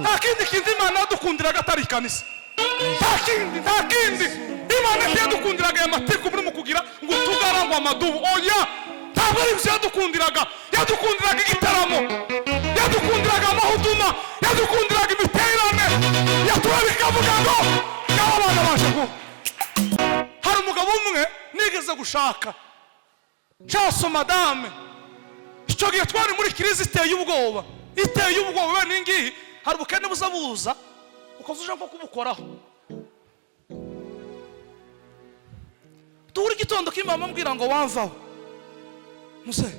nta kindi kintu Imana yadukundiraga atari ikanisa. Nta kindi Imana yadukundiraga Mumatiku muri mu kugira ngo Yutugara ngo Namadubu. Oya, ntabwo ari ibyo yadukundiraga. Yadukundiraga igitaramo, yadukundiraga amahuduma, yadukundiraga imiterane, yatura bikavuga ngo n'abana baje ku. Hari umugabo umwe nigeze gushaka Chaso madame. Icyo gihe twari muri kirizi iteye ubwoba. Iteye ubwoba ningi hari ubukene buzabuza ukazuja nko kubukoraho. Turi gitondo kimama mbwira ngo wamvaho. Muse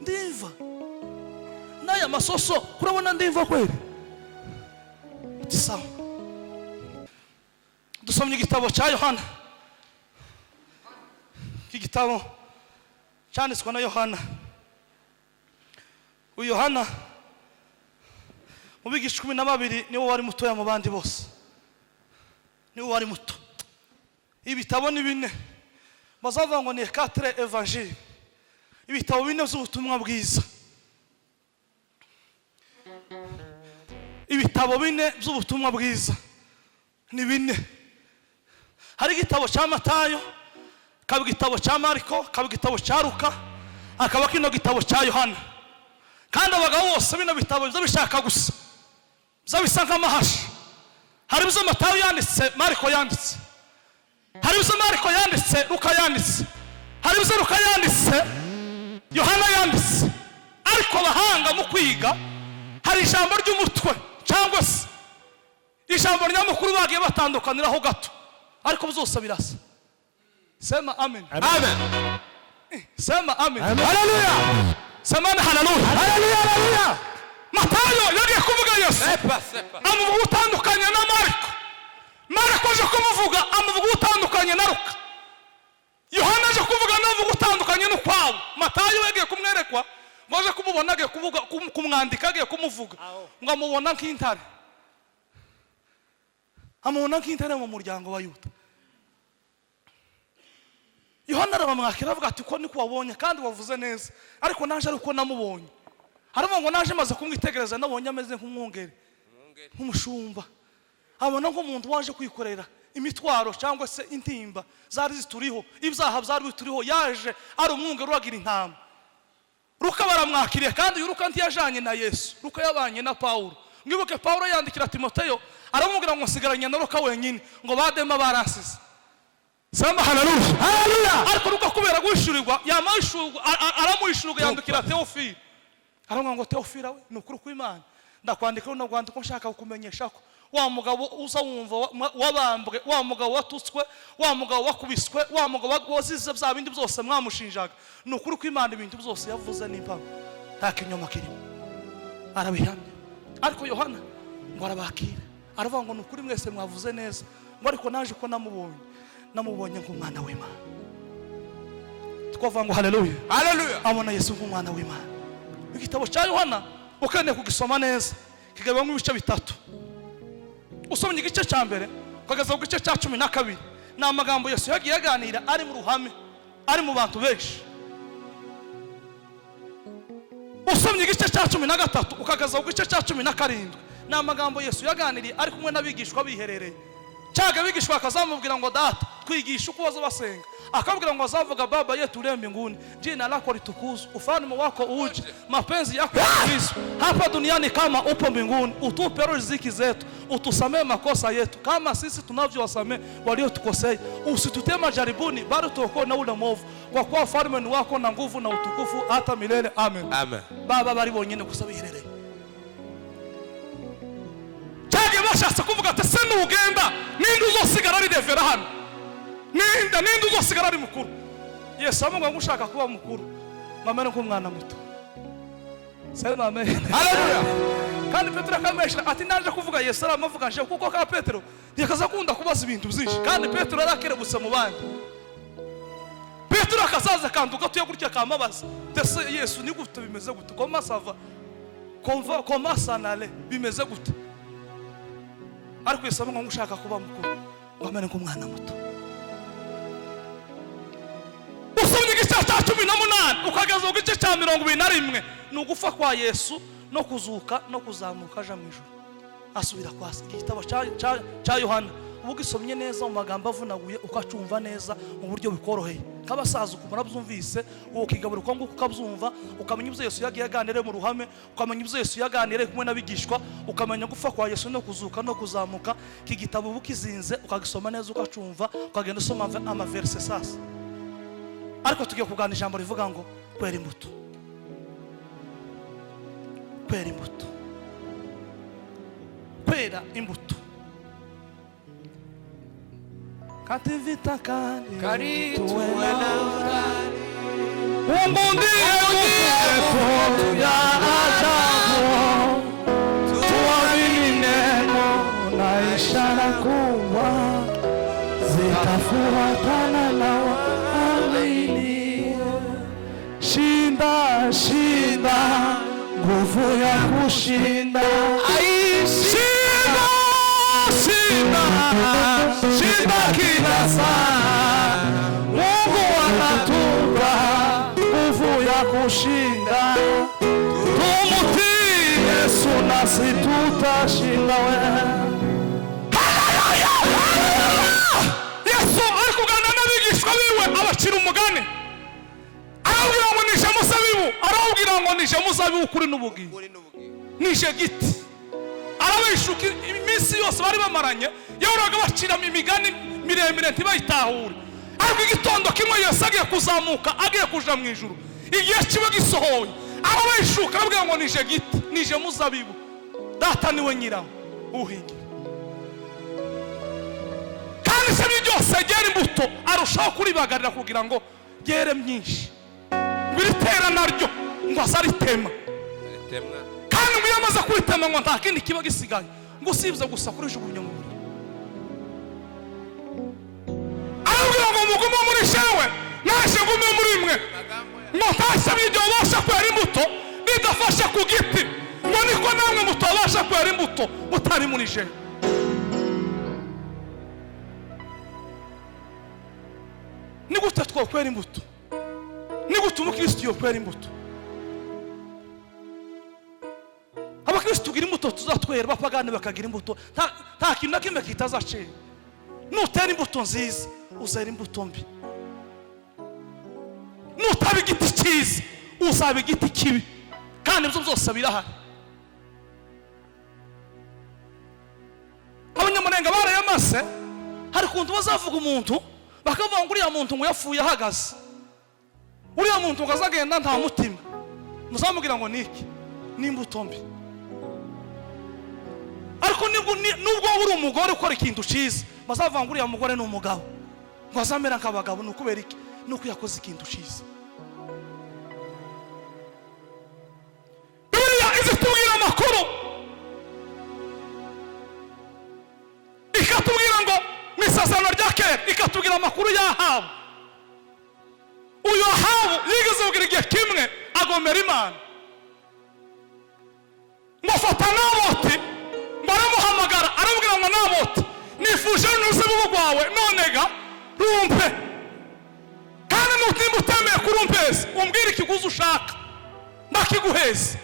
ndimva. Naya masoso kurabona ndimva kweli. Sawa. Dusomye igitabo cya Yohana. Igitabo cyanditswe na Yohana. Uyu Yohana mu bigisha 12 niwe wari mutoya mu bandi bose. Niwe wari muto. Ibitabo ni bine. Bazavuga ngo ni 4 evangile. Ibitabo bine by'ubutumwa bwiza. Ibitabo bine by'ubutumwa bwiza. Ni bine. Hari igitabo cya Matayo, kaba igitabo cya Mariko, kaba igitabo cya Luka, akaba kino gitabo cya Yohana. Kandi abagabo bose bino bitabo byo bishaka gusa. Byo bisa nk'amahashi. Hari ibyo Matayo yanditse, Mariko yanditse. Hari ibyo Mariko yanditse, Luka yanditse. Hari ibyo Luka yanditse, Yohana yanditse. Ariko bahanga mu kwiga hari ijambo ry'umutwe cyangwa se ijambo ry'amakuru bagiye batandukaniraho gato. Ariko byose birasa. Sema amen. Amen. Sema amen. Hallelujah. Sema hallelujah. Hallelujah. Hallelujah. Matayo yagiye kuvuga Yesu. Amuvuga utandukanye na Mariko. Mariko aje kumuvuga amuvuga utandukanye na Luka. Yohana aje kuvuga navuga utandukanye n'ukwawo. Matayo yagiye kumwerekwa ngo aje kumubona agiye kuvuga kumwandika agiye kumuvuga ngo amubona nk'intare. Amubona nk'intare mu muryango wa Yuda. Yohana arabamwakira avuga ati ko niko wabonye kandi wavuze neza, ariko naje ariko namubonye. Haravuga ngo naje maze kumwitegereza nabonye ameze nk'umwungeri, nk'umushumba. Abona nk'umuntu waje kwikorera imitwaro cyangwa se intimba zari zituriho, ibyaha byari bituriho, yaje ari umwungeri uragira intama. Luka baramwakiriye kandi Luka ntiyajanye na Yesu, Luka yabanye na Paulo. Mwibuke Paulo yandikira Timoteyo aramubwira ngo nsigaranye na Luka wenyine ngo badema baransize. Sema haleluya. Hallelujah. Ariko Luka kubera guhishurirwa yamayishurwa aramuhishurwa yandikira Teofili. Aramubwira ngo Teofili we ni ukuri kw'Imana. Ndakwandika no kwandika nshaka kukumenyesha ko wa mugabo uza wumva wabambwe, wa mugabo watutswe, wa mugabo wakubiswe, wa mugabo wazize bya bindi byose mwamushinjaga. Ni ukuri kw'Imana ibintu byose yavuze n'impamo. Nta kinyoma kirimo. Arabihamya. Ariko Yohana ngo arabakira. Aravuga ngo ni ukuri mwese mwavuze neza. Ngo ariko naje ko namubonye nk'umwana w'Imana. Twavuga ngo haleluya. Hallelujah. Abona Yesu nk'umwana w'Imana. Igitabo cya Yohana ukene kugisoma neza kigabanywa ibice bitatu. Usomye igice cya mbere ukageza ku gice cya 12 ni amagambo Yesu yagiye aganira ari mu ruhame, ari mu bantu benshi. Usomye igice cya 13 ukageza ku gice cya 17 ni amagambo Yesu yaganiriye ari kumwe n'abigishwa biherereye. Cyaga bigishwa akazamubwira ngo data twigisha uko wazo basenga. Akabwira ngo azavuga baba yetu ule mbinguni, jina lako litukuzwe, ufalme wako uje, mapenzi yako yatimizwe hapa duniani kama upo mbinguni. Utupe riziki zetu, utusamee makosa yetu kama sisi tunavyowasamea waliotukosea, usitutee majaribuni bali tuokoe na ule mwovu, kwa kuwa ufalme ni wako na nguvu na utukufu hata milele. Amen. Amen. Baba bari bonyine kusabiherere. Cyage bashatse kuvuga ati se nugenda ninde uzosigara ari devera hano, ninde uzosigara ari mukuru. Yesu amuga ngushaka kuba mukuru ngamene nk'umwana muto. Sema amen. Hallelujah. Kandi Petero akamesha ati naje kuvuga Yesu aramuvuga nje kuko ka Petero yakaza kunda kubaza ibintu byinshi kandi Petero arakerebutse mu bandi. Petero akazaza kanduka tuye gutya kamabaza ndetse Yesu ni gute bimeze gute koma sava koma sanale bimeze gute. Ariko Yesu amuga ngushaka kuba mukuru ngamene nk'umwana muto. Usomye igice cya 18 ukageza ku gice cya 21 ni ugufa kwa Yesu no kuzuka no kuzamuka aja mu ijuru. asubira kwasa igitabo cya Yohana ubugisomye neza mu magambo avunaguye ukacumva neza mu buryo bikoroheye kabasaza ukumara byumvise ukigabura uko nguko ukabyumva ukamenya ibyo Yesu yagiye aganire mu ruhame ukamenya ibyo Yesu yaganire kumwe n'abigishwa ukamenya gupfa kwa Yesu no kuzuka no kuzamuka kigitabo bukizinze ukagisoma neza ukacumva ukagenda usoma amaverse sasa ariko tugiye kugana ijambo rivuga ngo kwera imbuto kwera imbuto kwera imbuto kati vita kandi tuwe na ugari ungundi ya ajabu tuamini neno na ishara kubwa zitafuatana na waamini. Shinda shinda nguvu ya kushinda shinda shinda shinda kila saa Mungu anatupa nguvu ya kushinda tumutii Yesu nasi tutashinda Yesu arikugana n'abigishwa biwe abacira umugani arabwira ngo nije muzabibu arabwira ngo nije muzabibu kuri n'ubugingo nije giti arabishuka iminsi yose bari bamaranye yahoraga baciramo imigani miremire ntibayitahure ariko igitondo kimwe Yesu agiye kuzamuka agiye kuja mu ijuru igihe kiba gisohoye arabishuka arabwira ngo nije giti nije muzabibu data niwe nyirawo uhingira kandi se byose gera imbuto arushaho kuribagarira kugira ngo gere myinshi biritera naryo ngo azaritema kandi ngo yamaze kuritema ngo nta kindi kiba gisigaye ngo usibye gusa kurijugunya mu muriro arabwira ngo mugume muri shewe nashe ngume muri mwe ngo ntashe bijya ubasha kwera imbuto bidafashe ku giti ngo niko namwe mutabasha kwera imbuto mutari muri shewe ni gute twokwera imbuto ni gute umukristo yokwera imbuto abakristo tugira imbuto tuzatwera bapagane bakagira imbuto nta kintu na kimwe kitazacera nutera imbuto nziza uzera imbuto mbi nutaba igiti cyiza uzaba igiti kibi kandi ibyo byose birahari abanyamurenga barayamase hari kuntu bazavuga umuntu bakavuga ngo uriya muntu ngo yapfuye ahagaze uriya muntu ngo azagenda nta mutima muzamubwira ngo niki n'imbuto mbi ariko nubwo uri umugore ukora ikintu cyiza bazavuga ngo uriya mugore ni umugabo ngo azamera nk'abagabo ni ukubera iki ni uko yakoze ikintu cyiza Bibiliya izitubwira amakuru ikatubwira ngo mu isezerano rya kera ikatubwira amakuru y'Ahabu uyu Ahabu yigeze kugira igihe kimwe agomera Imana ngo afata Naboti baramuhamagara arabwira ngo Naboti nifuje n'uruzabibu rwawe none ga rumpe kandi nutimba utemeye kurumpeza umbwira ikiguzi ushaka ndakiguheza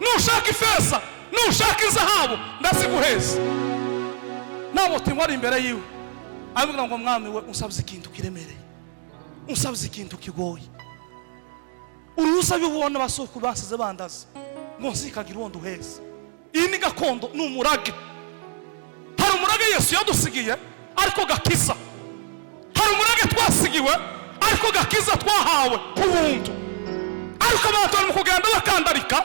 nushaka ifeza nushaka izahabu ndaziguheza Naboti mwari imbere yiwe arabwira ngo mwami we unsabye ikintu kiremereye unsabye ikintu kigoye uruzabibu ubona basoko basize bandaza ngo nsikagira uwo nduheza iyi ni gakondo ni umurage hari umurage Yesu yadusigiye ariko gakiza hari umurage twasigiwe ariko gakiza twahawe kubuntu ariko abantu bari mu kugenda bakandarika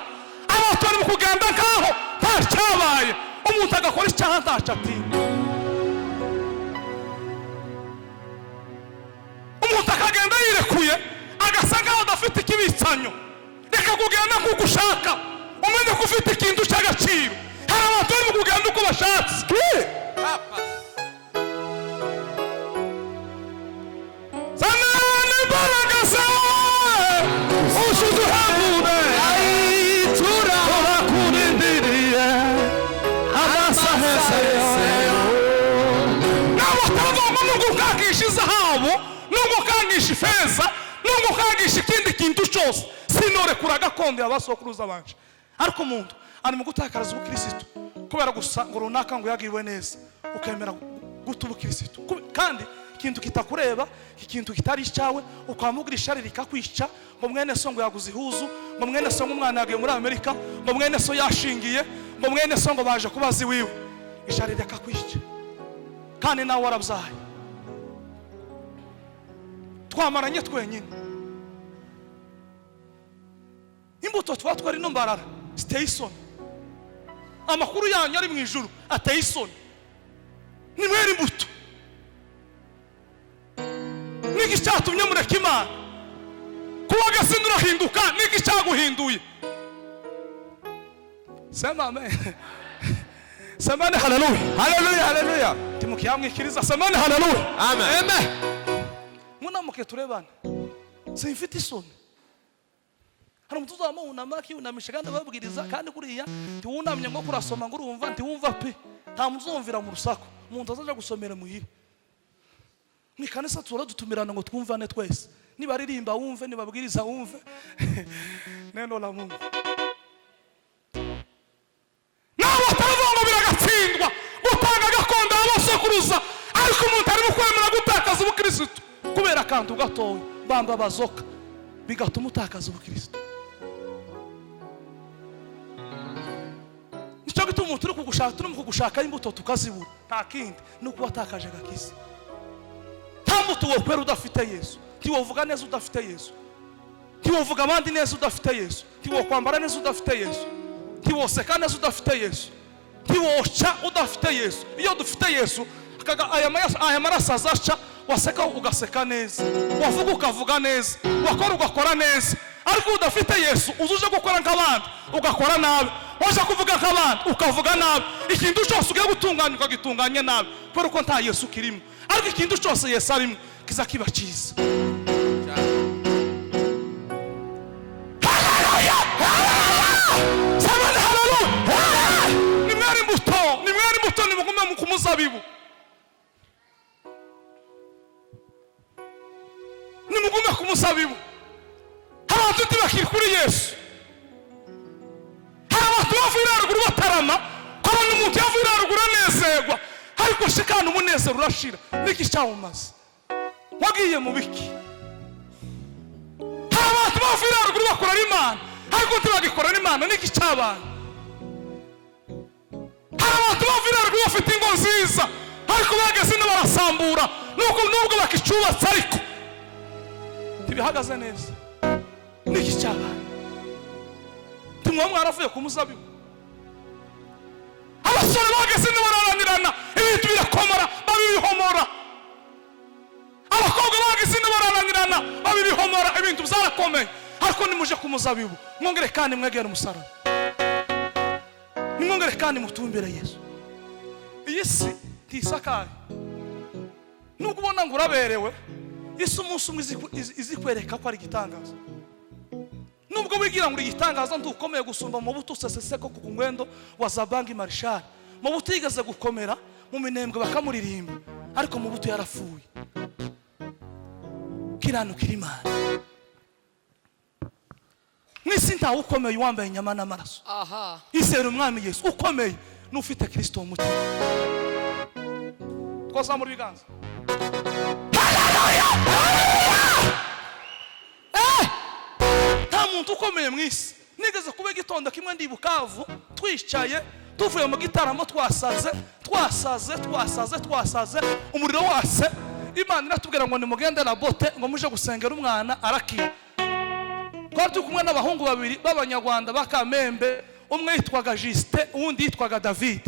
abantu bari mu kugenda nkaho nta cyabaye umuntu agakora icyaha ntacyo atinya umuntu akagenda yirekuye agasa nkaho adafite ikibitsanyo reka kugenda nk'uko ushaka umenye ko ufite ikintu cy'agaciro hari abantu bari mu kugenda uko bashatse zanana imbaraga zawe ushize uhabure turakurindiriye amasahese nabo turavuga nubwo ukangisha izahabu nubwo ukangisha ifeza nubwo ukangisha ikindi kintu cyose sinorekura gakondo y'abasokuruza banje ariko umuntu ari mu gutakaraza ubukristo kubera gusa ngo runaka ngo yagiriwe neza ukemera gutuba Kristo. Kandi ikintu kitakureba, ikintu kitari icyawe, ukamugira ishari rikakwica, ngo mwene so ngo yaguze ihuzu, ngo mwene so umwana yagiye muri Amerika, ngo mwene so yashingiye, ngo mwene so ngo baje kubazi wiwe, ishari rikakwica kandi nawe warabyaye. Twamaranye twenyine, imbuto twari no mbarara ziteye isoni, amakuru yanyu ari mu ijuru ateye isoni. Ni mwere imbuto, niki cyatumye mureka Imana, kuba gasi ndurahinduka niki cyaguhinduye. Sema amen. Semane haleluya. Haleluya, haleluya. Timukiyamwikiriza semane haleluya. Amen. Amen. Munamuke turebana. Simfite isoni. Hari umutuzo wamuna unamisha kandi babwiriza kandi kuriya tiwunamye ngo kurasoma ngo urumva ntiwumva pe. Nta muzumvira mu rusako. Umuntu azaje gusomera muhire. Mwikanisa tura dutumirana ngo twumvane twese. Nibaririmba wumve, nibabwiriza wumve. Neno la Mungu. Nawe tavuga biragatsindwa. Utanga gakondo abasokuruza. Ariko umuntu ari kwemera gutakaza ubukristo kubera kantu gatowe. Bamba bazoka. Bigatuma utakaza ubukristo. Nico gituma umuntu turi kugushaka imbuto tukazibura. Nta kindi nuko watakaje gakiza. Tambuto wo kwera udafite Yesu. Tiwovuga neza udafite Yesu. Tiwovuga abandi neza udafite Yesu. Tiwokwambara neza udafite Yesu. Tiwoseka neza udafite Yesu. Tiwoca udafite Yesu. Iyo dufite Yesu aya maraso azaca, waseka ugaseka neza, wavuga ukavuga neza, wakora ugakora neza. Ariko udafite Yesu uzuje gukora nk'abandi ugakora nabi, waje kuvuga nk'abandi ukavuga nabi. Ikintu cyose ugiye gutunganya ukagitunganya nabi kubera ko nta Yesu kirimo. Ariko ikintu cyose Yesu arimo kiza kiba cyiza. Haleluya! Sabana haleluya! Ni mwari muto ni mugume mu kumuzabibu. Ni mugume kumuzabibu. Abantu tibakiri kuri Yesu. Abantu bavira ruguru batarama, kubona umuntu yavira ruguru anezerwa. Ariko shikana umunezero urashira. Niki cyawumaze? Wagiye mu biki? Abantu bavira ruguru bakora Imana, ariko tibagikora Imana niki cyabana? Abantu bavira ruguru bafite ingo nziza, ariko bageze n'abarasambura. Nubwo bakicubatse ariko tibihagaze neza. Niki cyabana? Timwe mwaravuye ku muzabibu. Abasore bageze n'abaranirana, ibintu birakomora, babibihomora. Abakobwa bageze n'abaranirana, babibihomora, ibintu byarakomeye. Ariko nimuje ku muzabibu, mwongere kandi mwegera umusaraba. Nimwongere kandi mutumbire Yesu. Iyi si tisakaye. Nubwo ubona ngo uraberewe, Yesu umunsi umwe izikwereka ko ari igitangaza. Nubwo wigira ngo igitangaza ntukomeye gusumba mu buto seseseko ku ngwendo wa Zabangi Marshal. Mu buto yigeze gukomera mu minembwe bakamuririmba, ariko mu buto yarafuye. Kiranukira Imana. Nisi ntawe ukomeye wambaye inyama n'amaraso. Aha. Isera umwami Yesu ukomeye n'ufite Kristo mu mutima. Twazamura ibiganza. Haleluya! Nta muntu ukomeye mu isi. Nigeze kuba igitondo kimwe ndi Bukavu twicaye tuvuye mu gitaramo twasaze umuriro wase. Imana iratubwira ngo nimugende na bote ngo muje gusengera umwana arakira. Twari kumwe n'abahungu babiri b'Abanyarwanda bakamembe, umwe yitwaga Justin uwundi yitwaga David.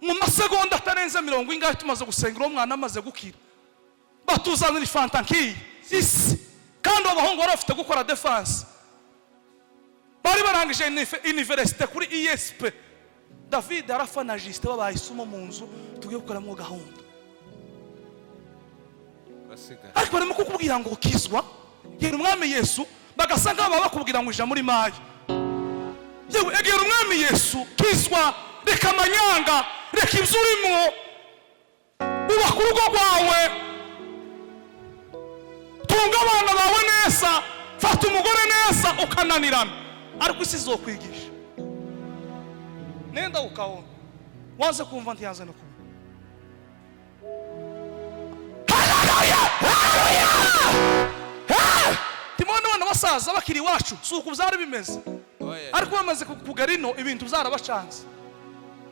Mu masegonda atarenze 70 tumaze gusengera umwana amaze gukira. Batuzanira fantanki isi kandi abahungu bari bafite gukora defense. Bari barangije universite kuri ISP. David arafa na Justin babayisumo mu nzu tugiye gukoramo gahunda. Ariko barimo kukubwira ngo ukizwa yera umwami Yesu, bagasa nk'aba bakubwira ngo ija muri mayi. Yewe egera umwami Yesu kizwa, reka amanyanga, reka ibyo urimo, ubaka urugo rwawe, tunga abana bawe neza, fata umugore neza ukananirana. Ariko isi izokwigisha nenda ukaona waze kumva ntiyaze no kuba. Timone wana basaza bakiri wacu suko byari bimeze ariko bamaze kugarino ibintu byarabacanze.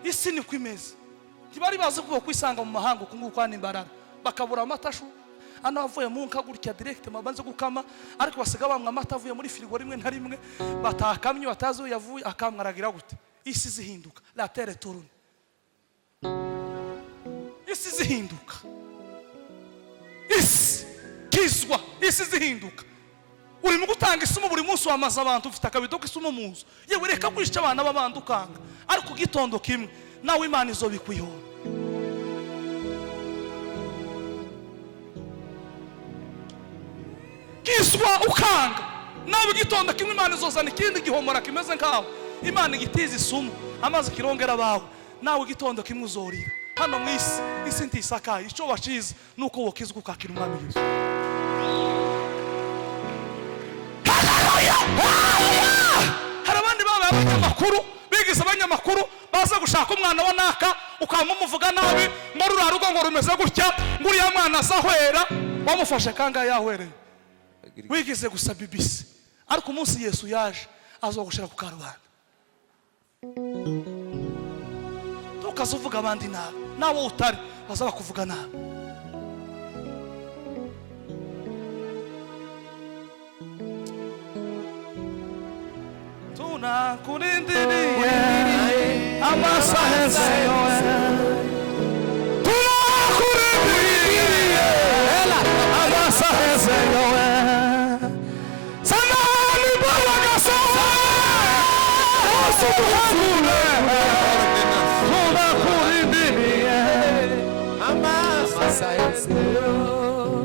Isi ni kwimeze ntibari bazi kuba kwisanga mu mahanga kunguko n'imbarara bakabura amatashu ano avuye mu nka gutya direct mabanze gukama ariko basiga bamwe amata avuye muri firigo rimwe nta rimwe batakamye batazo yavuye akamwaragira gute. Isi zihinduka la terre tourne. Isi zihinduka isi kizwa isi zihinduka. Urimo gutanga isumo buri munsi wamaza abantu ufite akabido k'isumo munzu yewe reka kwisha abana babandukanga ariko gitondo kimwe nawe Imana izobikwihora. Kiswa ukanga nawe gitondo kimwe Imana izozana ikindi gihomora kimeze nkaho Imana igitiza isumo amaze kirongera bawe nawe gitondo kimwe uzorira hano mwisi. Isi ntisakaye ico wacize nuko wokizwa ukakira umwami Yesu. Hari abandi baba abanyamakuru bigize abanyamakuru baza gushaka umwana wa naka ukamumuvuga nabi ngo rurarugo ngo rumeze gutya ngo uriya mwana azahwera wamufashe kanga yahwereye wigize gusa BBC ariko umunsi Yesu yaje azogushira ku karubanda. Tukazuvuga abandi nawe utari bazaba kuvuga nabi. Tunakurindiriye amasaheze yowe tunakurindiriye amasaheze yowe samani babagasa osubukule tunakurindiriye amasaheze yowe.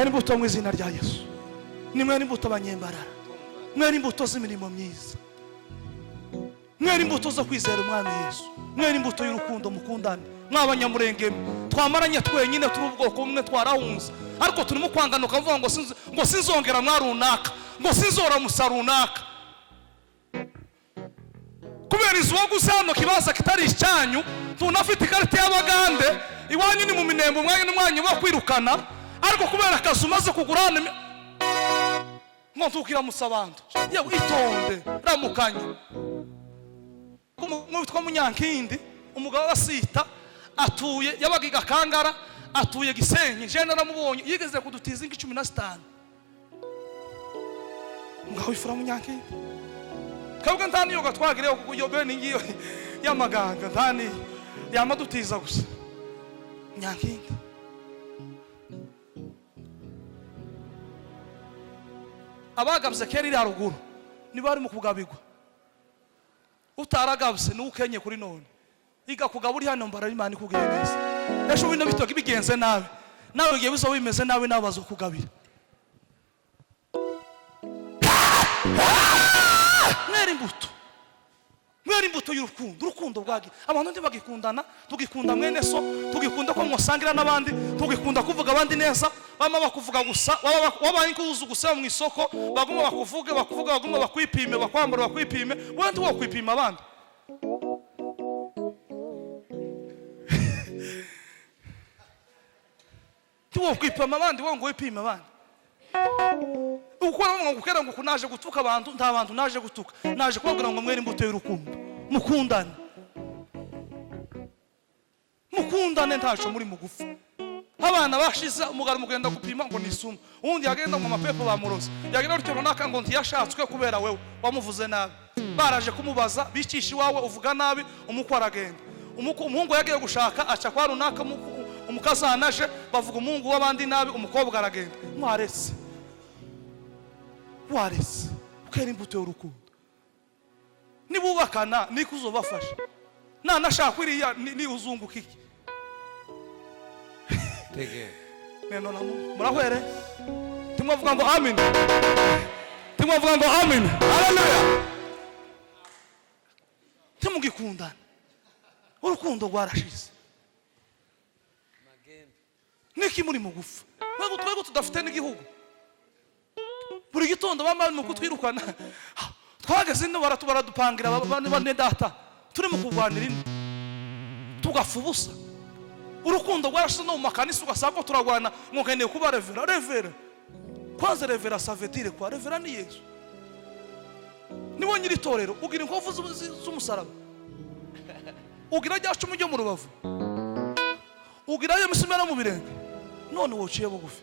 Eni buto mu izina rya Yesu nimwe n'imbuto abanyembarara mwere imbuto z'imirimo myiza mwere imbuto zo kwizera umwami Yesu mwere imbuto y'urukundo mukundane mw'abanyamurenge twamaranye twenyine turi ubwoko bumwe twarahunze ariko turimo kwanganuka mvuga ngo sinzongera mwarunaka ngo sinzora musarunaka kubera izuwaguze hano kibaza kitari icyanyu tunafite ikarita y'abagande iwanyu ni mu minembo umwanya wo kwirukana ariko kubera akazi umaze kugurana ngo ntukira musabantu yewe itonde ramukanye kumwitwa Munyankindi umugabo wasita atuye yabagiga Kangara atuye Gisenyi je naramubonye yigeze kudutiza inki 15 ngaho ifura Munyankindi kabwa ntani yoga twagireho kuyobe ningiyo yamaganga ntani yamadutiza gusa Munyankindi abagabze kera iri haruguru niba ari mu kugabigwa utaragabse n'ukenye kuri none iga kugaburi hano mbara Imana ikugire neza esho bino bitoki bigenze nawe nawe giye bizo bimeze nawe nabazo kugabira mwere imbuto y'urukundo rwagi abantu ndi bagikundana tugikunda mwene so tugikunda ko mwasangira n'abandi tugikunda kuvuga abandi neza bama bakuvuga gusa wabaye kuzuza gusa mu isoko baguma bakuvuga baguma bakwipime bakwambara bakwipime wende wo kwipima abandi tuwo kwipima abandi wongo wipima abandi ukora ngo kukera ngo kunaje gutuka abantu nta bantu naje gutuka naje kubabwira ngo mwere imbuto y'urukundo mukundane ntaco muri mugufi abana bashiza umugara mugenda gupima ngo nisuma undi yagenda mu mapepo bamuroza yagenda rutyo runaka ngo ntiyashatswe kubera wewe wamuvuze nabi baraje kumubaza bicisha iwawe uvuga nabi umukwa aragenda umuhungu yagiye gushaka aca kwa runaka umukazanaje bavuga umuhungu w'abandi nabi umukobwa aragenda warese ukera imbuto y'urukundo nibubakana niko uzobafasha nanashaka iriya ni uzunguka iki tege neno la Mungu murahwere timwavuga ngo amen haleluya timugikundana urukundo rwarashize niki muri mugufa twego tudafite n'igihugu buri gitondo bamara mu kutwirukana twageze ino baradupangira bane data turimo kurwanira ino tugafa ubusa. Urukundo rwarashize no mu makanisa ugasanga turagwana nkeneye kuba revera. Kwanza revera ça veut dire quoi? Revera ni Yesu. Niwo nyiri torero ugira inkovu z'umusaraba. Ugira rya cumu ryo mu rubavu. Ugira yo misumera mu birenge. None wociye bugufi.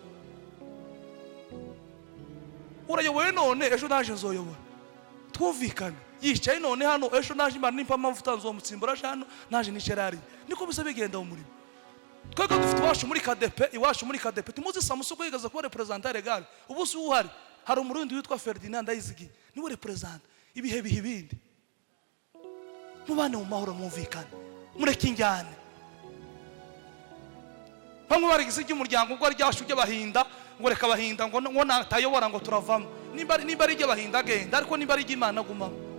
Urayoboye none ejo naje nzoyobora. Twumvikane. Yicaye none hano ejo naje Imana nimpa amavuta nzomutsimbura hano naje nicerari. Niko bisa bigenda mu murimo. Twego dufite iwacu muri KDP tumuzi Samusuko yigaza kuba representant legal. Ubu si uhari. Hari umurundi witwa Ferdinand Ayizigi. Niwe represent. Ibihe bihibindi. Mubane mu mahoro mwumvikane. Mureke injyane. Bamwe barigize iby'umuryango ngo ryashu by'abahinda ngo reka abahinda ngo natayobora ngo turavamo. Nimba ari iby'abahinda agenda ariko nimba ari iby'Imana gumamo.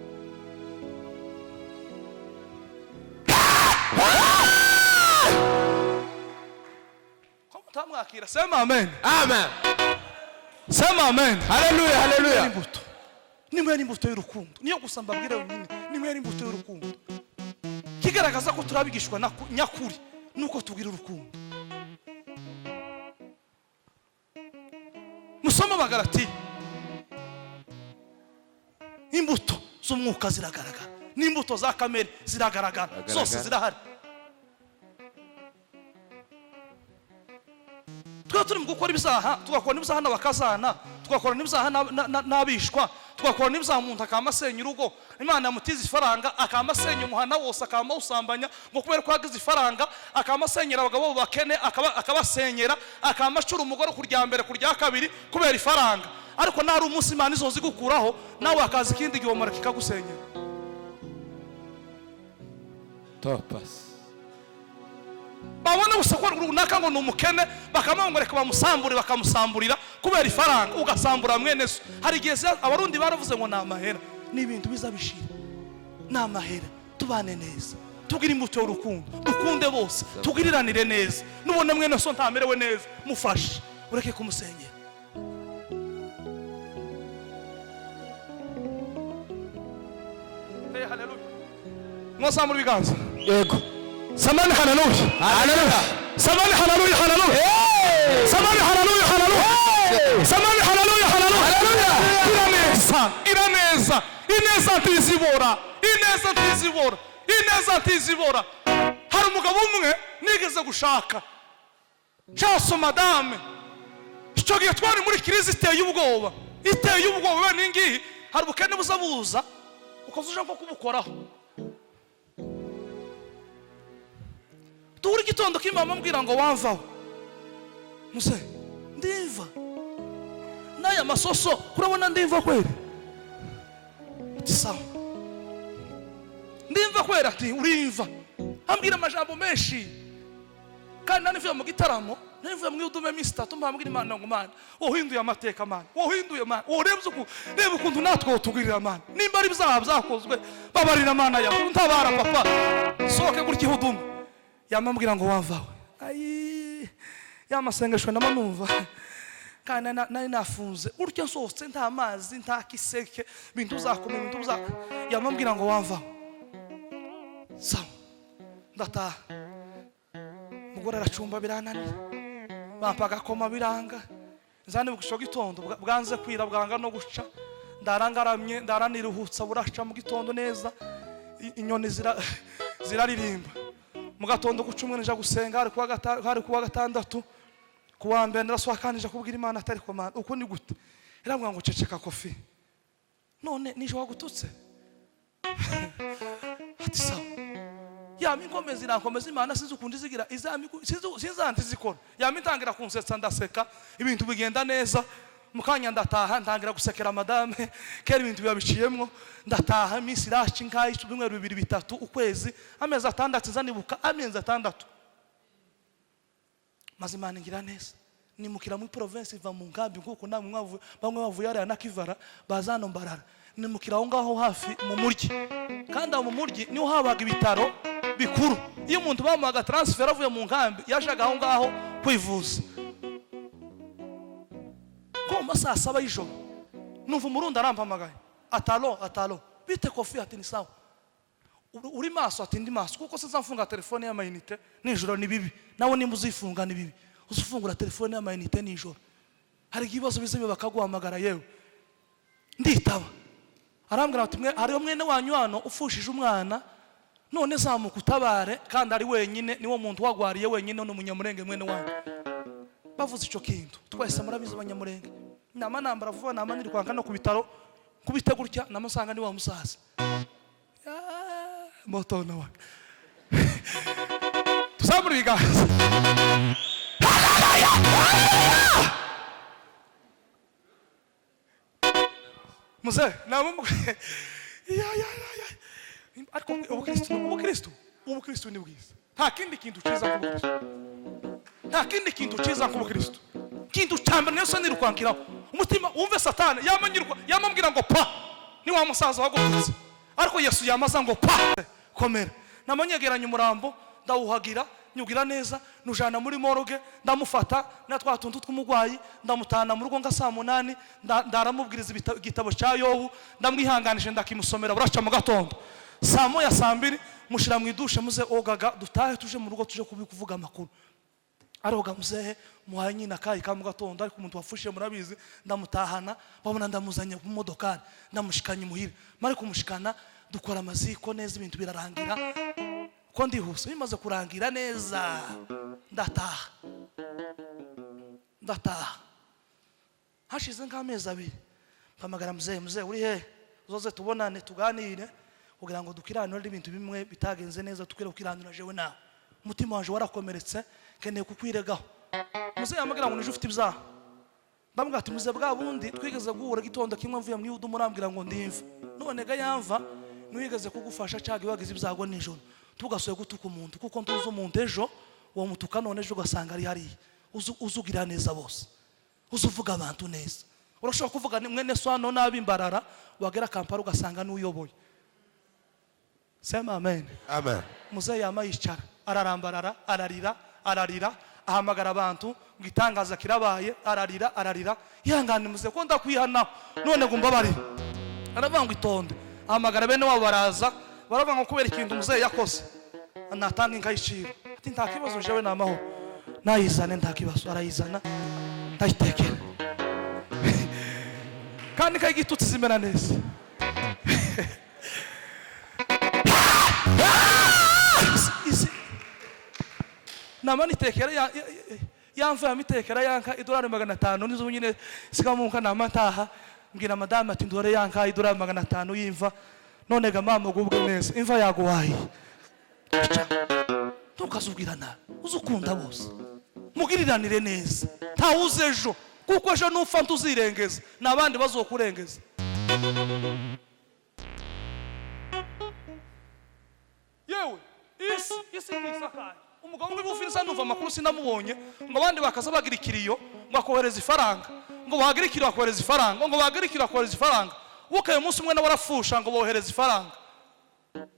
Tamwakira sema amen. Amen. Sema amen. Hallelujah, hallelujah. Nimwe ari imbuto y'urukundo. Niyo gusa mbabwira wenyine. Nimwe ari imbuto y'urukundo. Kigaragaza ko turabigishwa na nyakuri nuko tugira urukundo. Musoma Magalati. Imbuto z'umwuka ziragaragara. N'imbuto za kamere ziragaragara. Zose zirahari. Turi mu gukora ibizaha, tugakora n'ibizaha n'abakazana, tugakora n'ibizaha n'abishwa, tugakora n'ibizaha umuntu akamasenya urugo. Imana yamutiza ifaranga akamasenya umuhana wose akamawusambanya ngo kubera ko yagize ifaranga akamasenyera abagabo bakene akabasenyera akamacura umugore kurya mbere kurya kabiri kubera ifaranga. Ariko nari umunsi Imana izozi gukuraho nawe akazi kindi gihomora kikagusenyera. Topas. Babona gusakora runaka ngo numukene bakamangoreka bamusambure bakamusamburira kubera ifaranga ugasambura mwene so. Hari gihe abarundi baravuze ngo namahera n'ibintu bizabishira. Namahera tubane neza. Tugira imbuto y'urukundo. Dukunde bose. Tugiriranire neza. Nubone mwene so ntamerewe neza mufashe. Ureke kumusengera. Hey haleluya. Mwasambura ibiganza. Yego. Samani haleluya. Haleluya. Samani haleluya haleluya. Samani haleluya haleluya. Samani haleluya haleluya. Iraneza. Ineza tizibora. Ineza tizibora. Hari umugabo umwe nigeze gushaka. Chaso madame. Icyo gihe twari muri krizi iteye ubwoba. Bene ngiyi hari ubukene buzabuza ukazuja nko kubukoraho. Turi gitondo kimama mbwira ngo wamvaho. Muse ndimva. Naya masoso kurabona ndimva kweli. Sawa. Ndimva kweli ati urimva. Ambwira amajambo menshi. Kandi nanivuye mu gitaramo, nanivuye mu yudume minsi 3 mbambwira Imana ngo Mana, wohinduye amateka Mana. Wohinduye Mana. Reba ukuntu natwe tugirira Mana. Nimba ari bizaha byakozwe babarira Mana yawe. Ntabara papa. Soke gutya ihudume. Yamambwira ngo wamvawe. Ayi yamasengesho namanumva. Kana nari nafunze. Uryo nsose nta mazi nta kiseke bintu uzakoma bintu uzaka. Yamambwira ngo wamvawe. Sawa. Ndataha. Mugore aracumba birananira. Bampaga koma biranga. Nzane bugusho gitondo bwanze kwira bwanga no guca. Ndarangaramye ndaraniruhutsa buraca mu gitondo neza. Inyoni ziraririmba. Mugatondo gucumwe nja gusenga hari kuwa gatandatu kuwa mbere ndaswakanije kubwira Imana atari ko Mana uko ni gute irambwa ngo ceceka Cofi none nije wagututse ati sawa yami nkomeza irankomeza Imana sinzi ukundi zigira izami sinzanti zikora yami ntangira kunsetsa ndaseka ibintu bigenda neza mukanya ndataha ntangira gusekera madame kera ibintu bibiciyemwo ndataha iminsi iraci nkayi cyumweru 2-3 ukwezi amezi 6 nzanibuka amezi 6 mazimana ngira neza nimukira mu province iva mu ngambi nkuko namwe bamwe bavuye ari anakivara bazano mbarara nimukira aho ngaho hafi mu muryi kandi mu muryi niho habaga ibitaro bikuru iyo umuntu bamuhaga transfer avuye mu ngambi yajaga aho ngaho kwivuza ko masaa 7 y'ijoro numva umurundi arampamagaye atalo bite Cofi ati ni sawa uri maso ati ndi maso kuko sinzamfunga telefone y'amayinite nijoro ni bibi nawe nimba uzifunga ni bibi uzufungura telefone y'amayinite nijoro hari ikibazo bizime bakaguhamagara yewe nditaba arambwira ati hariho mwene wanyu hano ufushije umwana none zamuka utabare kandi ari wenyine niwo muntu wagwariye wenyine n'umunyamurenge mwene wanyu bavuze ico kintu twese murabizi abanyamurenge nama nambara vuba nama niri kwanga no ku bitaro kubite gutya namusanga ni wa musaza moto na wake tuzamura ibiganza Muze namumu ariko ubukristo ni bwiza nta kindi kintu ciza nk'ubukristo nta kindi kintu ciza nk'ubukristo kintu cyambere nese nirukwankiraho umutima wumve satani yamambwira ngo pa ni wa musaza wagututse ariko Yesu yamaza ngo pa komera namanyegeranya umurambo ndawuhagira nyugira neza nujana muri moroge ndamufata na twatuntu tw'umugwayi ndamutana mu rugo nga saa 8 ndaramubwiriza igitabo cya Yobu ndamwihanganije ndakimusomera buraca mu gatondo saa 1 saa 2 mushira mu idushe muze ogaga dutahe tuje mu rugo tuje kuvuga amakuru aroga muzehe muhaye nyina kayi ka mu gatondo ariko umuntu wafushe murabizi ndamutahana babona ndamuzanye ku modokari ndamushikanye muhira mari kumushikana dukora amaziko neza ibintu birarangira ko ndihuse bimaze kurangira neza ndataha hashize nk'amezi 2 mpamagara muzehe uri he uzoze tubonane tuganire kugira ngo dukiranure ibintu bimwe bitagenze neza tukere kukiranura jewe nawe umutima wanje warakomeretse keneye kukwiregaho muzehe yamagara ngo nije ufite ibyaha ndamubwira ati muzehe bwa bundi twigeze guhura gitondo kimwe mvuye mu Yudu murambwira ngo ndimva none ga yamva nwigeze kugufasha cyage bagize ibyago nijoro tugasoye gutuka umuntu kuko ntuzo umuntu ejo uwo mutuka none ejo ugasanga ari hari uzugira neza bose uzuvuga abantu neza urashobora kuvuga mwene swano nabimbarara wagera Kampala ugasanga n'uyoboye sema amen Amen. muzehe yamayicara ararambarara ararira ahamagara abantu ngitangaza kirabaye ararira ihangane muzehe ko ndakwihana none gumba bari aravanga itonde ahamagara bene wabo baraza baravuga ngo kubera ikintu muzehe yakoze natanga inkayiciro ati nta kibazo jewe namaho nayizane nta kibazo arayizana ndayitekera kandi kayigitutse zimera neza namani tekera yamva yamitekera yanka idolari 500 nizo nyine sigamunka namataha mbwira madame ati ndore yanka idolari 500 yimva none ga mama gubwe neza imva yaguhaye tukazubwirana uzukunda bose mugiriranire neza ntawuze ejo kuko ejo nufa ntuzirengeza nabandi bazokurengeza yewe isi nisakaye umugabo w'ubufirisa nuva makuru sinamubonye ngo abandi bakaza bagira ikiriyo ngo akohereza ifaranga ngo bagira ikiriyo akohereza ifaranga ngo bagira ikiriyo akohereza ifaranga ukaye umunsi umwe nawe arafusha ngo bohereza ifaranga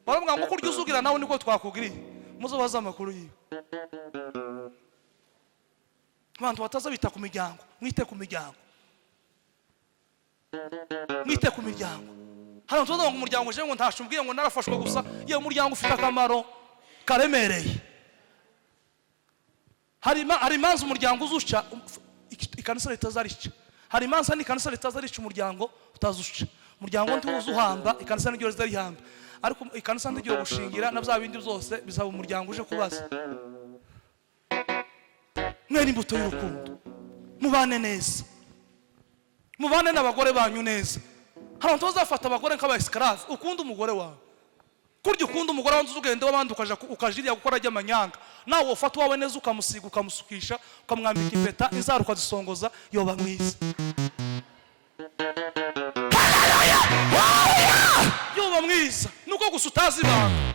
baravuga ngo kurya uzugira nawe niko twakugiriye muzo baza amakuru yiwe abantu bataza bita ku miryango mwite ku miryango hano tuzo ngo umuryango je ngo ntashumbwiye ngo narafashwe gusa yewe umuryango ufite akamaro karemereye hari manzi umuryango uzuca ikanisa litazarica hari manzi ni kanisa litazarica umuryango utazuca umuryango ntiwuzuhamba ikanisa n'iryo rizarihamba ariko ikanisa ntigiye gushingira na bya bindi byose bizaba umuryango uje kubaza mwene imbuto y'urukundo mubane neza mubane n'abagore banyu neza hari ntuzafata abagore nk'aba esclave ukunda umugore wawe kurya ukunda umugore wanzu ugende wabandi ukajiriya gukora ry'amanyanga nawe ufata wawe neza ukamusiga ukamusukisha ukamwambika impeta inzaruka zisongoza yoba mwiza yoba mwiza nuko gusa utazi ibanga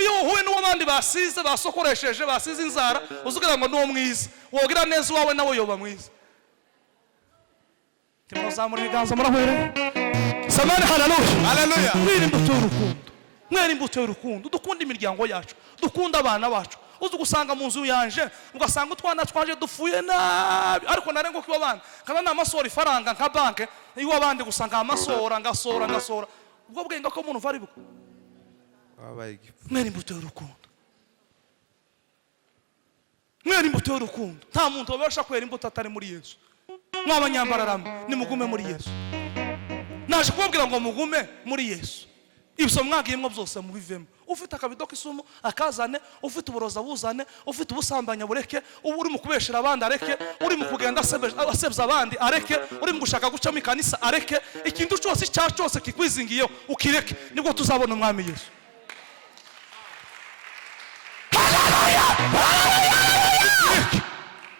iyo uhuye n'uwabandi basize basokoresheje basize inzara uzugira ngo nuwo mwiza wogira neza wawe nawe yoba mwiza timuzamura ibiganza murahwere samani haleluya mwere imbuto y'urukundo dukunda imiryango yacu dukunda abana bacu uzi gusanga mu nzu yanje ugasanga utwana twaje dufuye nabi ariko narengo kiba abana kana namasora ifaranga nka banke iyo abandi gusanga amasora ngasora ubwo bwenge ko umuntu vari buko wabaye igipfu mwene imbuto y'urukundo nta muntu wabasha kwera imbuto atari muri Yesu mwabanyambararama nimugume muri Yesu naje kubabwira ngo mugume muri Yesu ibyo mwagiyemo byose mubivemo ufite akabido k'isumu akazane ufite uburoza buzane ufite ubusambanya bureke uri mu kubeshera abandi areke uri mu kugenda asebza abandi areke uri mu gushaka gucamo ikanisa areke ikintu cyose cyose kikwizingiyeho ukireke nibwo tuzabona umwami Yesu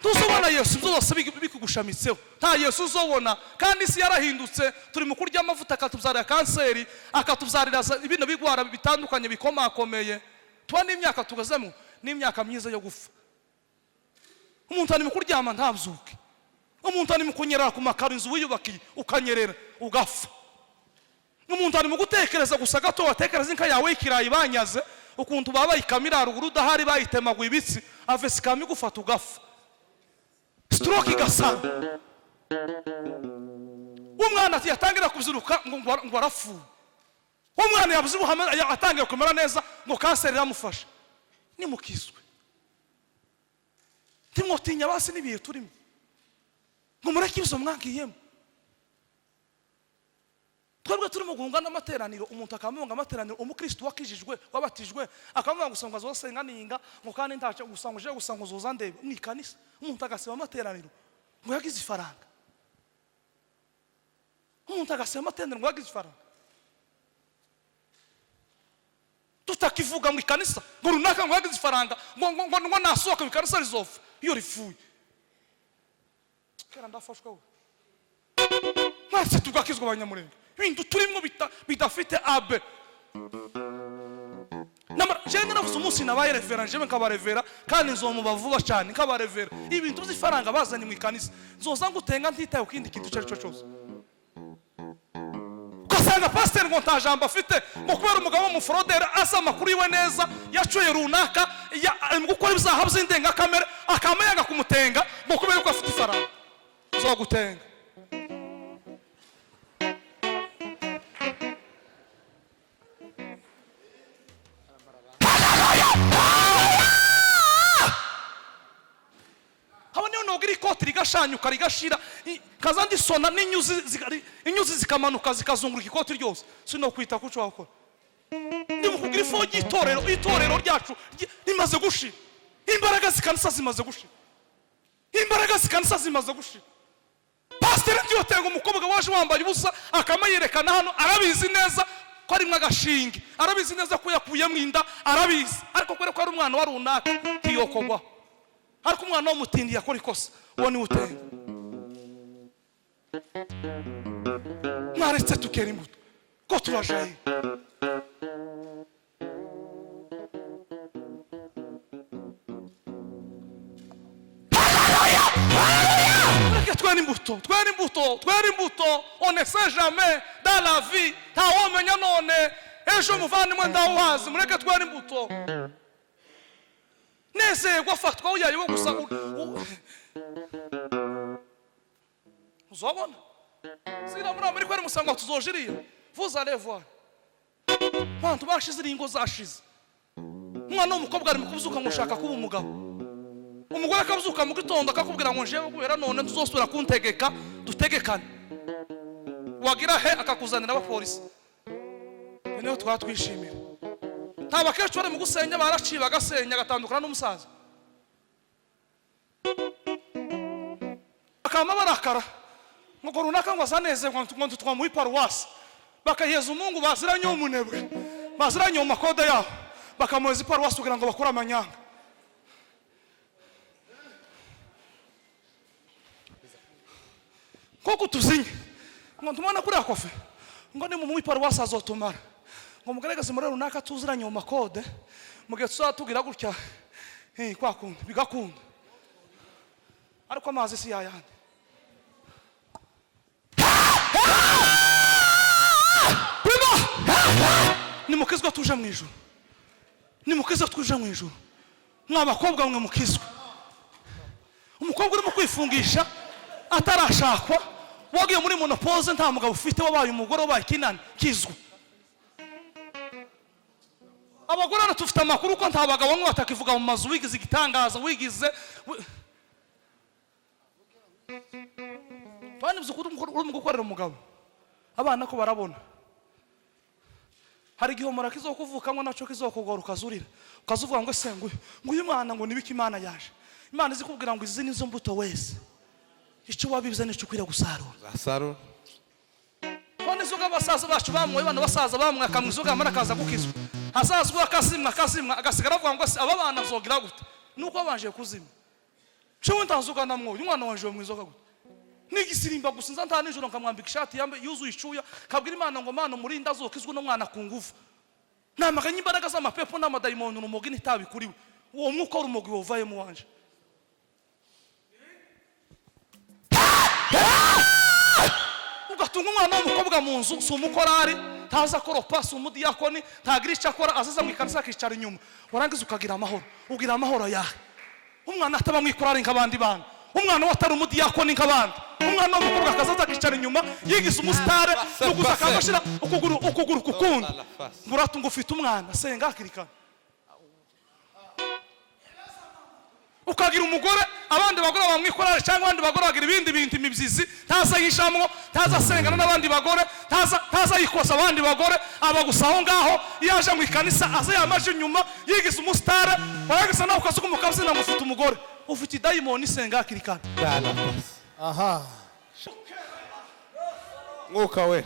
tuzobona Yesu byose bikugushamitseho nta Yesu uzobona kandi isi yarahindutse turi mu kurya amavuta akatubyarira kanseri akatubyarira ibintu bigwara bitandukanye bikomakomeye tuba n'imyaka tugezemo n'imyaka myiza yo gufa umuntu ari mu kuryama ntabzuke umuntu ari mu kunyerera ku makaro inzu wiyubakiye ukanyerera ugafa umuntu ari mu gutekereza gusa gato watekereza inka yawe ikirayi banyaze ukuntu babaye ikamira ruguru udahari bayitemaguye ibitsi avesi kami gufata ugafa stroke igasana umwana ati yatangira kubyiruka ngo arafuye umwana yabyibuha atangira kumera neza ngo kanseri iramufasha nimukizwe timwotinya basi nibiye turimo ngo mureke ibizo mwagiyemo twebwe turimo guhunga n'amateraniro umuntu akamunga amateraniro umukristo wakijijwe wabatijwe akamunga gusanga zose nganinga ngo kandi ntacho gusanga uje gusanga uzoza ndebe mwikanisa umuntu agasiba amateraniro ngo yagize ifaranga umuntu agasiba amateraniro ngo yagize ifaranga tutakivuga mu ikanisa ngo runaka ngo yagize ifaranga ngo nasohoka mu ikanisa rizofa iyo rifuye kera ndafashwe we mwese tugakizwa abanyamurenge ibintu turimo bidafite abe jene navuze umunsi nabaye revera njyewe nkabarevera kandi nzomuba vuba cyane nkabarevera ibintu by'ifaranga bazanye mu ikanisa nzoza ngutenga ntitaye ku kindi kintu cyari cyo cyose ugasanga pasiteri ngo nta jambo afite ngo kubera umugabo w'umuforoderi asa amakuru iwe neza yacuye runaka mu gukora ibyaha by'indengakamere akamuyaga kumutenga ngo kubera ko afite ifaranga nzogutenga rigashanyuka rigashira kazandi sona n'inyuzi zikamanuka zikazunguruka ikoti ryose sino kwita kuco wakora ndimo kugira ifogi itorero ryacu rimaze gushira imbaraga zikanisa zimaze gushira pastor ndiyotenga umukobwa waje wambaye ubusa akameyerekana hano arabizi neza ko ari mwagashinge arabizi neza ko yakuye mwinda arabizi ariko kwere ko ari umwana wa runaka tiyokogwa ariko umwana w'umutindi yakora ikosa uwo ni utenga mwaretse tukera imbuto ko turajaye twere imbuto on ne sait jamais dans la vie tawomenya none ejo muvandimwe ndawuhazi mureke twere imbuto nezerwa afatwa uyaye wo gusa uzabona sira muri Amerika ari musanga tuzojiriye vous allez voir bantu bashize ingo zashize umwana w'umukobwa ari mukubuzuka mushaka kuba umugabo umugore akabuzuka mu gitondo akakubwira ngo njewe kubera none tuzosubira kuntegeka dutegekane wagira he akakuzanira abapolisi niyo twatwishimira nta bakecuru bari mu gusenya baraciye bagasenya gatandukana n'umusaza akama barakara ngo runaka ngo azaneze ngo tutwamuye paruwasi bakayeza umungu baziranye umunebwe baziranye mu makode yabo bakamuheza iparuwasi kugira ngo bakore amanyanga koko tuzinye ngo tumana kuri Kofi ngo ni mu iparuwasi azotumara ngo mugaragaze muri runaka tuziranye mu makode mugihe tuzatugira gutya kwa kundi bigakunda ariko amazi si yayandi nimukizwa tuje mu ijuru nimukizwa tuje mu ijuru mwabakobwa mwe mukizwa umukobwa urimo kwifungisha atarashakwa wagiye muri monopause nta mugabo ufite wabaye umugore wabaye kinani kizwa. Abagore hano tufite amakuru ko nta bagabo bamwe batakivuga mu mazu wigize igitangaza wigize Twani bizukuru uri gukorera umugabo abana ko barabona. Hari igihe umara kizokuvukamwe naco kizokugora ukazurira ukazuvuga ngo se nguyu mwana ngo nibiki Imana yaje. Imana izikubwira ngo izi nizo mbuto wese icyo wabibize n'icyo ukwiriye gusarura. Asaro. Twani zuga basaza bacu bamwe bana basaza bamwe akamwizuga amara kaza gukizwa. Hasazwa akasimwa agasigara avuga ngo se aba bana zogira gute nuko banje kuzima. Cyo ntanzuga namwe uyu mwana wanje mwizoga gute. Nigisirimba gusinza nta nijoro nkamwambika ishati yambe yuzuye icuya kabwira Imana ngo Mana murinda azokizwe no mwana ku ngufu. Namaganye imbaraga z'amapepo n'amadayimoni n'umugi nitabi kuri we. Uwo mwuka urumogi wovaye mu wanje. Ugatunga umwana w'umukobwa mu nzu si umukorari taza koropa si umudiyakoni tagira icyo akora azaza mu ikanisa akicara inyuma warangiza ukagira amahoro ugira amahoro yahe. Umwana ataba mu ikorari nk'abandi bana umwana watari umudiyakoni nk'abandi umwana w'umukobwa akazaza akicara inyuma yigize umusitare nuguza akabashira ukuguru kukundi nguratunga ufite umwana senga akirikana ukagira umugore abandi bagore bamwikorare cyangwa abandi bagore bagira ibindi bintu imibyizi taza yishamwo taza sengana n'abandi bagore taza yikosa abandi bagore abagusaho ngaho yaje mu ikanisa aza yamaje inyuma yigize umusitare baragisa nawe ukasuka umukabzi na mufite umugore ufite dayimoni senga akirikana. Aha. Mwuka we.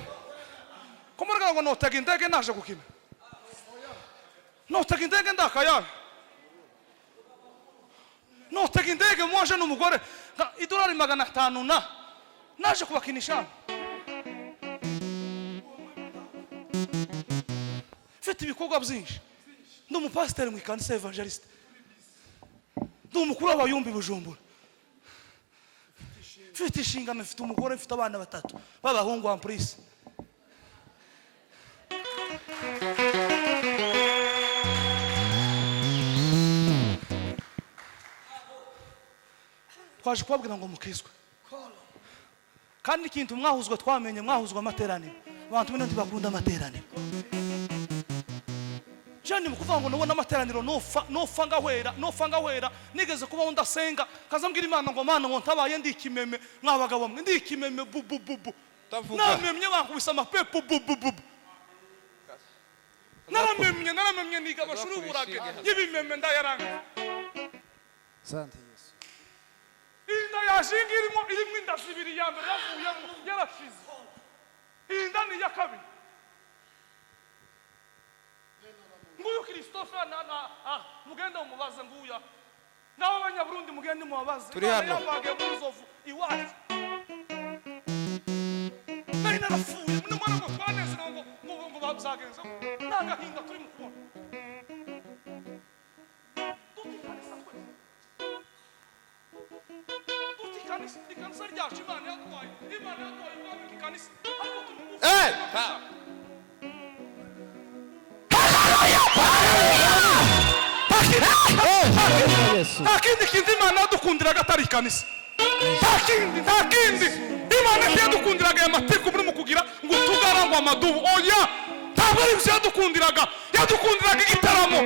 Komorga ngo notega indege naje gukina. Notega indege ndakaya. Notega indege mwaje n'umugore idolari 500 naje kubakinisha. Fite ibikorwa byinshi. Ndi umupasiteri mu ikanisa evangeliste. Ndi umukuru w'abayumbi Bujumbura. Fite inshingano mfite umugore mfite abana 3 b'abahungu wa Prince. Twaje kubabwira ngo mukizwe. Kandi ikintu mwahuzwa twamenye mwahuzwa amateraniro. Abantu bino ntibakunda amateraniro. Jani mukuvuga ngo nubona amateraniro nofa ngahwera nigeze kuba undasenga kazambwira Imana ngo Mana ngo ntabaye ndi ikimeme mwabagabo mwe ndi ikimeme bubububu namemye bankubisa amapepo bubububu naramemye niga amashuri y'uburage y'ibimeme ndayaranga. Asante Yesu. Inda yashinga irimo inda zibiri ya mbere yavuyemo yarashize inda ni ya kabiri. Nguyu Christophe mugenda umubaze nguya nawe abanyaburundi mugende mubabaze yabage muzovu iwacu nari narafuye mwana ngo twanezera ngo bazagenza nagahinda turi mukubona ikanisa ryacu Imana yatwaye ubwami ikanisa ariko tumugufi Akindi kintu Imana yadukundiraga atari ikanisa. Ntakindi Imana yadukundiraga Mumatiku muri mukugira ngo Yutugara ngo Namadubu oya ntabwo ari byo yadukundiraga igitaramo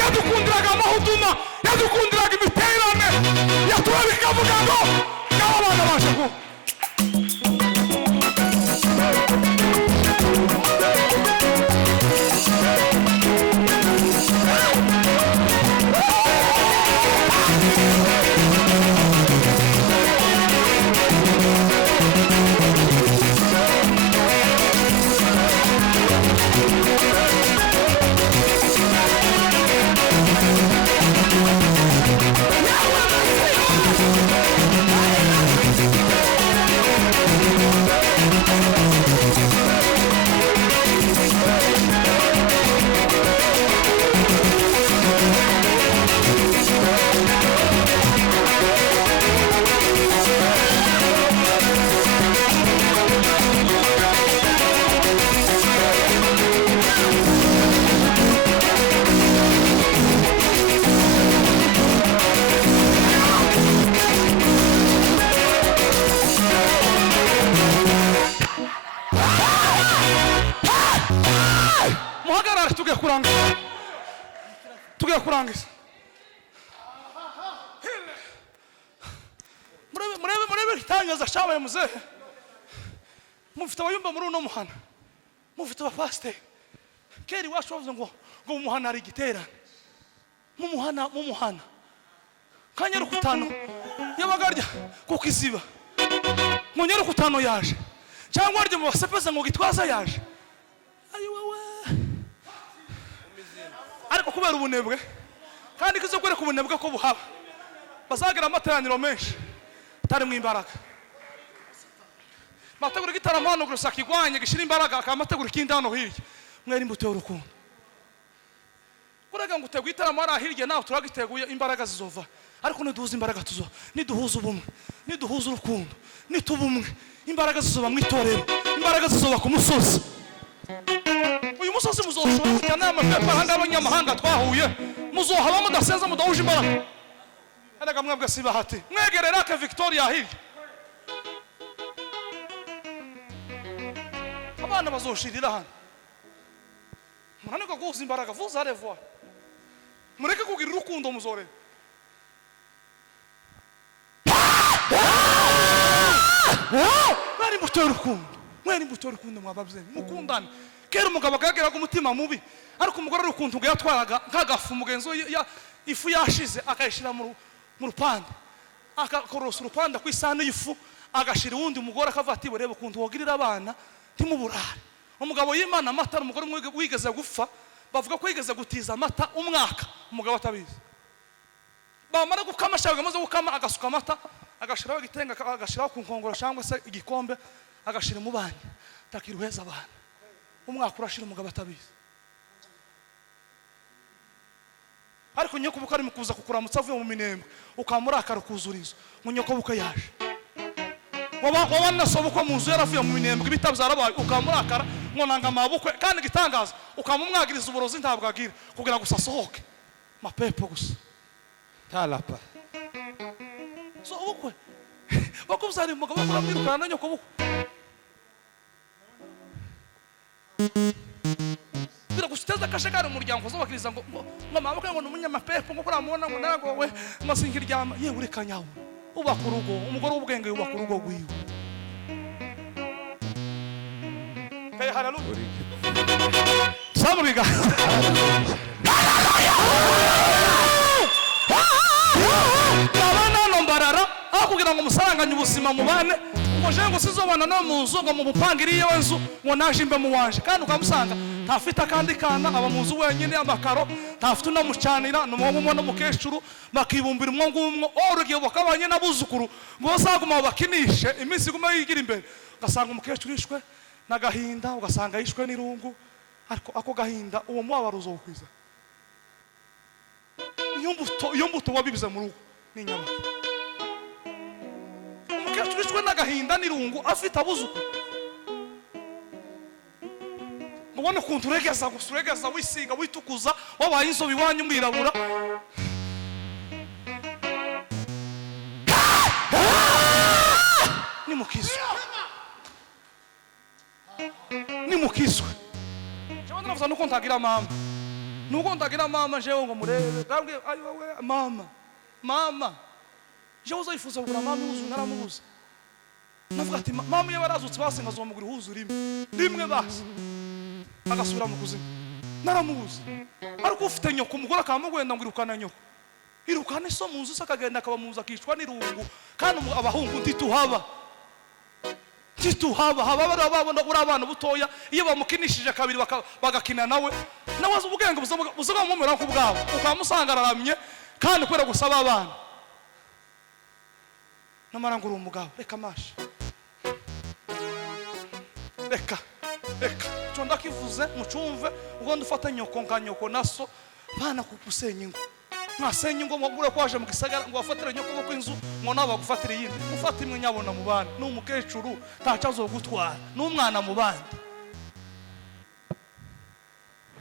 yadukundiraga amahuduma yadukundiraga imiterane yatuwe bikavuga ngo ngabo abana baje ku tugiye kurangiza. Murebe itangaza cyabaye muzehe. Mufite abayumba muri uno muhana, mufite abapasiteri. Kera iwacu bavuze ngo mu muhana hari igiterane. Mu muhana Kanyarukutano yabagarya kuko iziba ngo Nyarukutano yaje cyangwa arye mu basepeza ngo gitwaza yaje. Ayi wewe ariko kubera ubunebwe kandi kizo kwereka ubunebwe ko buhaba bazagira amateraniro menshi tari mu imbaraga. Mategura gitaramo hano gusa kigwanye gishira imbaraga akamategura ikindi hano hirya mwere imbuto y'urukundo. Kuraga ngo utegura itaramo hano hirya nawe turagiteguye imbaraga zizova. Ariko niduhuza imbaraga tuzo niduhuza ubumwe niduhuza urukundo nitubumwe imbaraga zizoba mu itorero imbaraga zizoba ku musozi. Uyu musozi muzoshobora kujyana amapepa hanga abanyamahanga twahuye muzohaba mudasenza mudahuje imbaraga. Araga mwebwe sibahati mwegerera ka Victoria hirya abana bazoshirira hano muraniga guhuza imbaraga vuza revoir mureke kugira urukundo muzore. Mwari mbuto y'urukundo mwababyeyi mukundane. Kera umugabo akageraga umutima mubi ariko umugore urukundo yatwaraga nk'agafu mugenzo ifu yashize akayishira mu rupande akakorosa urupande ku isahani y'ifu agashira uwundi mugore akavuga ati burebe ukuntu wogirira abana ntimuburare. Umugabo y'Imana amata umugore wigeze gupfa bavuga ko yigeze gutiza amata umwaka umugabo atabizi. Bamara gukama shawe amaze gukama agasuka amata agashiraho igitenga agashiraho ku nkongoro cyangwa se igikombe agashira mu banya takiruheza abana umwaka urashira umugabo atabizi. Ariko nyoko bukari mu kuza kukuramutsa avuye mu minembwe ukamurakara kuzurizo munyoko buka yaje wabana sobuko mu nzu yaravuye mu minembwe ibitabza arabaye ukamurakara ngonanga amabukwe kandi gitangaza ukamumwagiriza uburozi ntabwo agira kugira gusa sohoke mapepo gusa talapa so ubukwe bakubuzari umugabo kuramwirukana na nyoko bukwe bira gusiteza kashagara umuryango zobakiriza ngo mama ngo n'umunyamapepo ngo kuramubona ngo nagowe masingiryama ye uri kanyawo ubaka urugo umugore w'ubwenge yubaka urugo gwiwe. Hey haleluya samubiga abana nombarara akugira ngo musaranganye ubuzima mubane ngo je ngo sizobana no munzu ngo mu bupangiriye wenzu ngo naje imbe mu wanje kandi ukamusanga ntafite kandi kana aba munzu wenyine amakaro ntafite no mucanira n'umuhungu no mukecuru bakibumbira umwo ngumwo orugiye bakabanye nabuzukuru ngo bazaguma bakinishe iminsi guma yigira imbere ugasanga umukecuru ishwe nagahinda ugasanga yishwe n'irungu ariko ako gahinda uwo mwabaro uzokwiza iyo mbuto wabibize mu rugo ni nyabaki umukecuru ishwe nagahinda n'irungu afite abuzukuru mubona ukuntu uregeza wisiga witukuza wabaye inzobe iwanyu mwirabura nimukizwe jewe ndavuza nuko ntagira mama jewe ngo murebe gambwe ayo we mama jewe uzayifuza kugura mama uzu naramubuza navuga ati mama yewe arazutse basenga zomugura ihuzu rimwe basi agasubira mu kuzimu naramubuza ariko ufite nyoko umugore akamugwenda ngo irukana nyoko irukana so mu nzu sakagenda akaba mu nzu akicwa n'irungu kandi abahungu ntituhaba haba babona uri abana butoya iyo bamukinishije kabiri bagakina nawe azi ubwenge buzoga mumera ko bwabo ukamusanga araramye kandi kwera gusaba abana namara ngo uri umugabo reka mashi reka cyo ndakivuze mucumve ubwo ndufata nyoko nkanyoko naso bana kukusenya ingo mwasenya ingo mugure kwaje mu gisagara ngo bafatire nyoko boko inzu ngo nabo bagufatire yindi mufata imwe nyabona mu bana n'umukecuru tacazo gutwara n'umwana mu bandi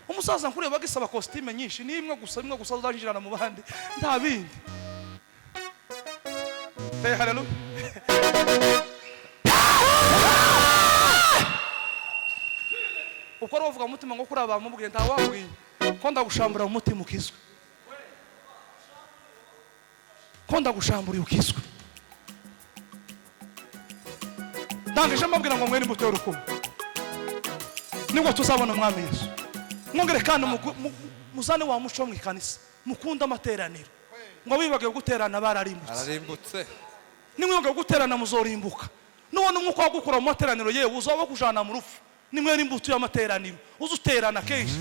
umusaza nkureba bagisaba costume nyinshi ni imwe gusa uzanjirana mu bandi nta bindi. Hey haleluya uko bavuga umutima ngo kuri abamubwiye nta wabwiye ko ndagushambura umutima ukizwe ko ndagushamburiye ukizwe. Ndangije mbabwira ngo mwene imbuto y'urukundo nibwo tuzabona umwami Yesu. Mwongere kandi muzane wa muco mu ikanisa mukunda amateraniro ngo wibagiwe guterana bararimbutse. Nimwibagiwe guterana muzorimbuka. Nubona umwuka wo gukura mu materaniro yewe uzaba kujana mu rufu. Nimwe imbuto y'amateraniro uzuterana kenshi.